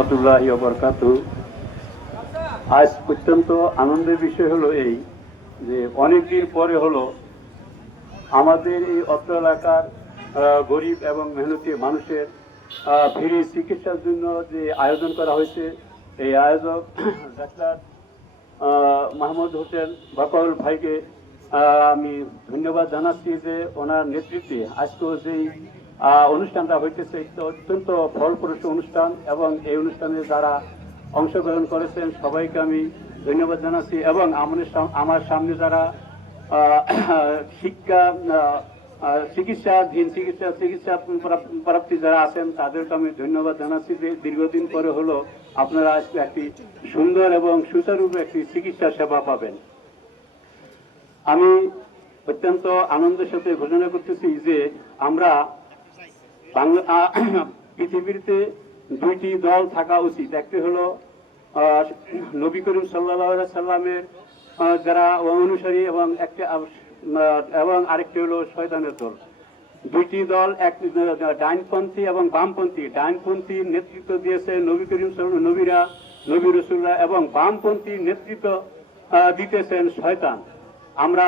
রহমতুল্লাহ বরকাত আজ অত্যন্ত আনন্দের বিষয় হলো এই যে অনেকদিন পরে হলো আমাদের এই অত্র এলাকার গরিব এবং মেহনতি মানুষের ফ্রি চিকিৎসার জন্য যে আয়োজন করা হয়েছে, এই আয়োজক ডাক্তার মাহমুদ হোসেন বাকাউল ভাইকে আমি ধন্যবাদ জানাচ্ছি যে ওনার নেতৃত্বে আজকে যেই অনুষ্ঠানটা হইতেছে অত্যন্ত ফলপ্রসূ অনুষ্ঠান এবং এই অনুষ্ঠানে যারা অংশগ্রহণ করেছেন সবাইকে আমি ধন্যবাদ জানাচ্ছি এবং আমাদের আমার সামনে যারা শিক্ষা চিকিৎসাধীন চিকিৎসা চিকিৎসা প্রাপ্তি যারা আছেন তাদেরকে আমি ধন্যবাদ জানাচ্ছি যে দীর্ঘদিন পরে হলো আপনারা আজকে একটি সুন্দর এবং সুচারুরূপে একটি চিকিৎসা সেবা পাবেন। আমি অত্যন্ত আনন্দের সাথে ঘোষণা করতেছি যে আমরা বাংলা পৃথিবীতে দুইটি দল থাকা উচিত। একটি হলো নবী করিম সাল্লাহ সাল্লামের যারা অনুসারী এবং একটি এবং আরেকটি হলো শয়তানের দল। দুইটি দল এক ডাইনপন্থী এবং বামপন্থী। ডাইনপন্থী নেতৃত্ব দিয়েছে নবী করিম নবীরা, নবী রসুল্লাহ এবং বামপন্থী নেতৃত্ব দিতেছেন শয়তান। আমরা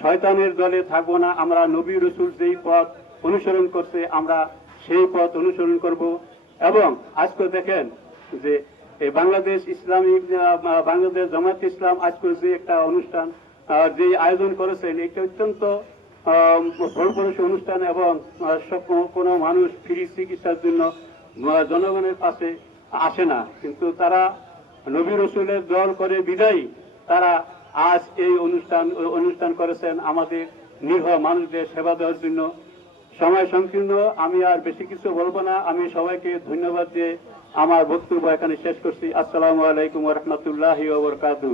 শয়তানের দলে থাকব না, আমরা নবী রসুল যেই পথ অনুসরণ করছে আমরা সেই পথ অনুসরণ করব। এবং আজকে দেখেন যে বাংলাদেশ ইসলামী বাংলাদেশ জামাত ইসলাম আজকে যে একটা অনুষ্ঠান যে আয়োজন করেছেন, এটা অত্যন্ত ফলপ্রসূ অনুষ্ঠান এবং কোনো মানুষ ফ্রি চিকিৎসার জন্য জনগণের পাশে আসে না। কিন্তু তারা নবী রসুলের দল করে বিদায়ী, তারা আজ এই অনুষ্ঠান অনুষ্ঠান করেছেন আমাদের নিরহ মানুষদের সেবা দেওয়ার জন্য। সময় সংকীর্ণ, আমি আর বেশি কিছু বলব না। আমি সবাইকে ধন্যবাদ দিয়ে আমার বক্তব্য এখানে শেষ করছি। আসসালামু আলাইকুম রহমতুল্লাহ বরকাতু